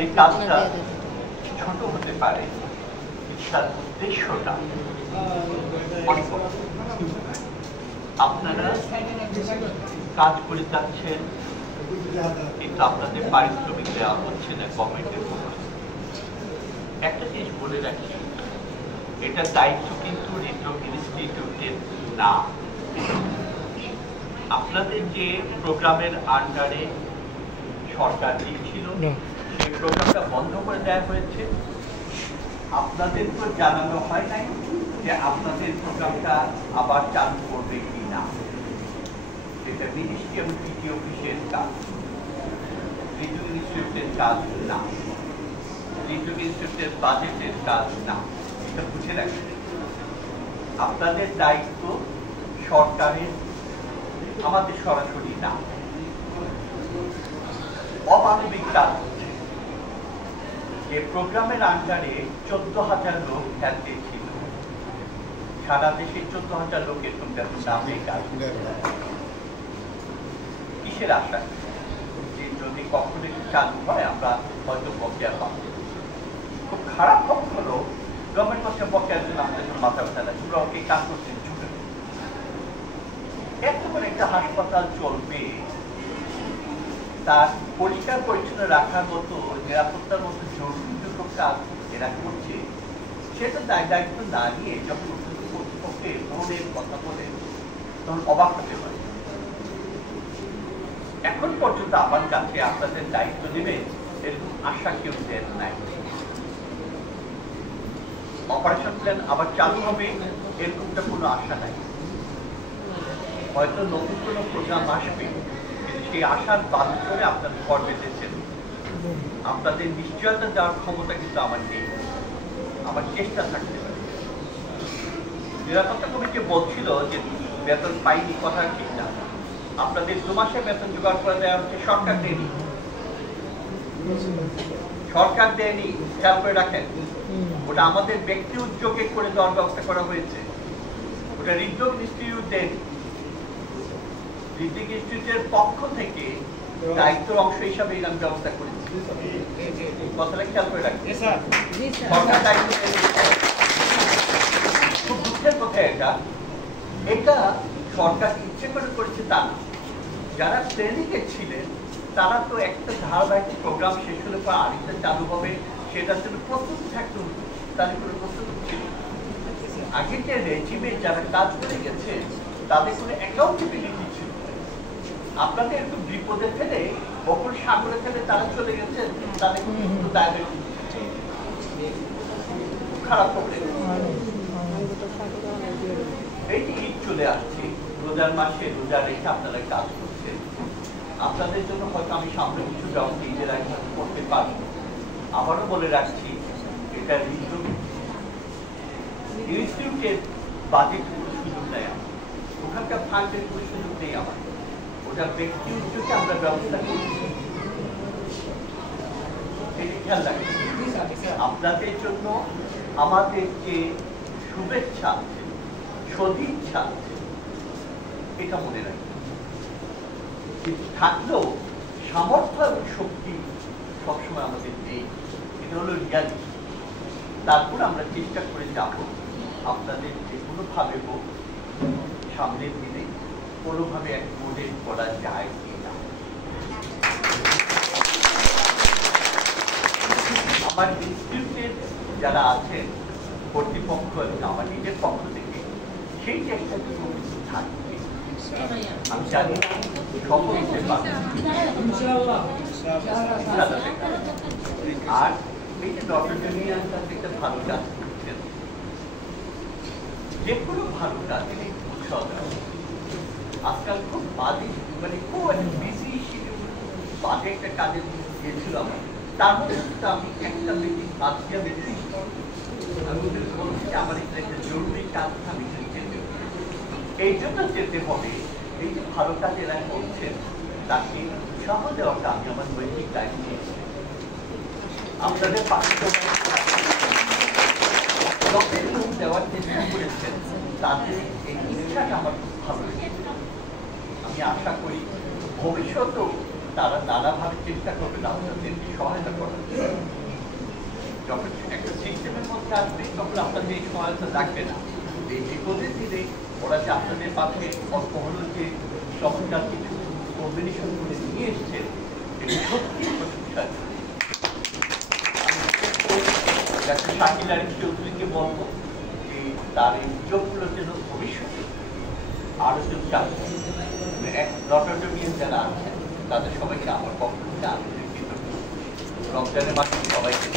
এই কাজটা ছোট হতে পারে, তার উদ্দেশ্যটা অনেক বড়। আপনারা কাজ করে যাচ্ছেন, কিন্তু আপনাদের পারিশ্রমিক দেওয়া হচ্ছে না গভর্নমেন্টের পক্ষ থেকে। একটা জিনিস বলে রাখি, এটা দায়িত্ব কিন্তু হৃদরোগ ইনস্টিটিউটের না। আপনাদের যে প্রোগ্রামের আন্ডারে সরকার দিয়েছিল সেই প্রোগ্রামটা বন্ধ করে দেওয়া হয়েছে। আপনাদের তো জানানো হয় নাই যে আপনাদের প্রোগ্রামটা আবার চালু করবে কি না। এটা মিনিস্ট্রি এবং পিটি অফিসের কাজ, হৃদরোগ ইনস্টিটিউটের কাজ না, হৃদরোগ ইনস্টিটিউটের বাজেটের কাজ না। এটা বুঝে রাখবেন। আপনাদের দায়িত্ব সরকারের, আমাদের সরাসরি না। অমানবিক কাজ হচ্ছে। এই প্রোগ্রামের আন্ডারে 14,000 লোক খেলতে ছিল। সারা দেশে 14,000 লোকের নামে কাজ। কিসের আশা যে যদি কখনো চালু হয় আমরা হয়তো বকেয়া পাবো। খুব খারাপ খবর হলো গভর্নমেন্ট করছে বকেয়ার জন্য আমাদের মাথা ব্যথা লাগে। ওকে কাজ করতে ছুটে এত করে একটা হাসপাতাল চলবে, তার পরিষ্কার পরিচ্ছন্ন রাখার মতো, নিরাপত্তার মতো জরুরি দুটো কাজ এরা করছে, সেটা দায়িত্ব না নিয়ে যখন কর্তৃপক্ষে বোর্ডের কথা বলে তখন অবাক হতে পারে। এখন পর্যন্ত আমার কাছে আপনাদের দায়িত্ব নেবে এরকম আশা কেউ দেন নাই। অপারেশন প্ল্যান আবার চালু হবে এরকমটা কোনো আশা নাই। হয়তো নতুন কোনো প্রোগ্রাম আসবে, সেই আশার বাধ্য করে আপনাদের ঘর বেঁধেছেন। আপনাদের নিশ্চয়তা দেওয়ার ক্ষমতা কিন্তু আমার নেই, আমার চেষ্টা থাকতে পারে। নিরাপত্তা কমিটি বলছিল যে বেতন পাইনি, কথা ঠিক না। আপনাদের 2 মাসে বেতন জোগাড় করে দেওয়া হচ্ছে, সরকার দেয়নি। সরকার দেয়নি, খেয়াল করে রাখেন। ওটা আমাদের ব্যক্তি উদ্যোগে করে দেওয়ার ব্যবস্থা করা হয়েছে। ওটা হৃদরোগ ইনস্টিটিউট দেয়নি। হৃদরোগ ইনস্টিটিউটের পক্ষ থেকে দায়িত্বের অংশ হিসাবে এরকম ব্যবস্থা করেছি। কথাটা খেয়াল করে রাখবেন। সরকার দায়িত্ব দেয়নি। খুব দুঃখের কথা এটা। এটা সরকার ইচ্ছে করে করেছে তা না। যারা ট্রেনিংয়ে ছিলেন তারা তো একটা ধারাবাহিক প্রোগ্রাম শেষ হলে পর আরেকটা চালু হবে, সেটার জন্য প্রস্তুতি থাকতে হতো। তাদের কোনো প্রস্তুতি ছিল। আগে যে রেজিমে যারা কাজ করে গেছে তাদের কোনো অ্যাকাউন্টেবিলিটি ছিল। আপনাদের একটু বিপদে ফেলে, বকুল সাগরে ফেলে তারা চলে গেছেন, তাদের কোনো দায়িত্ব খারাপ হবে। এই যে ঈদ চলে আসছে, রোজার মাসে রোজা রেখে আপনারা কাজ করছেন। আপনাদের জন্য হয়তো আমি সামনে কিছু ব্যবস্থা ঈদের আগে করতে পারবো। আবারও বলে রাখছি, এটা হৃদরোগ ইনস্টিটিউটের বাজেট কোনো সুযোগ নেই আমার, ওখানকার ফান্ডের কোনো সুযোগ নেই আমার। ওটা ব্যক্তি উদ্যোগে আমরা ব্যবস্থা করছি। এটি খেয়াল রাখবেন। আপনাদের জন্য আমাদের যে শুভেচ্ছা আছে, সদিচ্ছা আছে, এটা মনে রাখবেন। কিন্তু থাকলেও সামর্থ্য এবং শক্তি সবসময় আমাদের নেই, এটা হলো রিয়ালিটি। তারপর আমরা চেষ্টা করে যাব আপনাদের যে কোনোভাবে হোক সামনের দিনে কোনোভাবে অ্যাকোমোডেট করা যায় কিনা। আমার ইনস্টিটিউটের যারা আছেন কর্তৃপক্ষ এবং আমার নিজের পক্ষ থেকে সেই চেষ্টা কিন্তু থাকবে। আমি জানি সফল হতে পারবো। আর এই যে ডক্টর জুনিয়ারটা একটা ভালো কাজ করছেন, যে কোনো ভালো কাজে উৎসাহ দেওয়া। আজকাল খুব বাজে, মানে খুব বিজি শিডিউল, বাজে একটা কাজে গিয়েছিল আমার। তার মধ্যে আমি একটা মিটিং আজকে মিটিং আমি ওদের বলছি যে আমার একটা জরুরি কাজ আমি যেতে, এই জন্য যেতে হবে। এই যে ভালো কাজ এরা করছেন তাকে উৎসাহ দেওয়াটা আমি আমার নৈতিক দায়িত্ব নিয়েছি। আপনাদের দেওয়ার চেষ্টা করেছেন, তাদের এই ইচ্ছাটা আমার খুব ভালো লেগেছে। আমি আশা করি ভবিষ্যতেও তারা নানাভাবে চেষ্টা করবেন আপনাদেরকে সহায়তা করার জন্য। যখন একটা সিস্টেমের মধ্যে আসবে তখন আপনাদের এই সহায়তা লাগবে না। এই বিপদের দিনে ওরা যে আপনাদের পাশে অল্প হলেও যে চমৎকার কিছু কম্বিনেশন করে নিয়ে এসছেন, এটা সত্যি প্রশংসা। ডাক্তার শাকিল আরিফ চৌধুরীকে বলবো যে তার এই উদ্যোগগুলোর জন্য ভবিষ্যতে আরো কেউ চালু নটরডেমিয়ান যারা আছেন তাদের সবাইকে আমার পক্ষ থেকে আন্তরিক কৃতজ্ঞতা। রমজানের মাসে সবাইকে